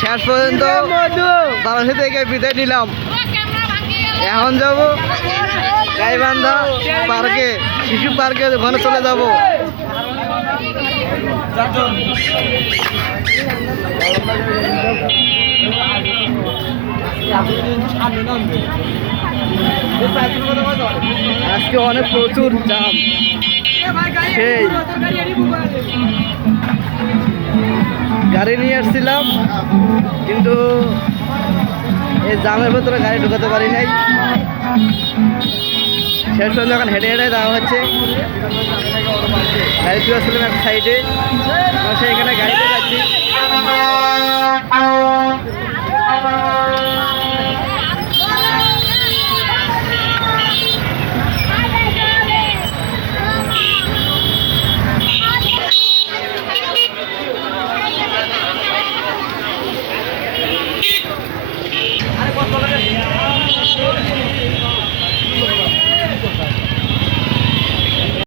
শেষ পর্যন্ত বাংলাদেশ থেকে বিদায় নিলাম। এখন যাব গাইবান্ধা পার্কে শিশু পার্কে ওখানে চলে যাব। আজকে অনেক প্রচুর জাম। সেই। গাড়ি নিয়ে আসছিলাম, কিন্তু এই জামের ভেতরে গাড়ি ঢুকাতে পারি নাই। শেষ পর্যন্ত এখন হেঁটে হেঁটে যাওয়া হচ্ছে। গাড়ি তুলে আসছিলাম এক সাইডে গাড়িতে যাচ্ছি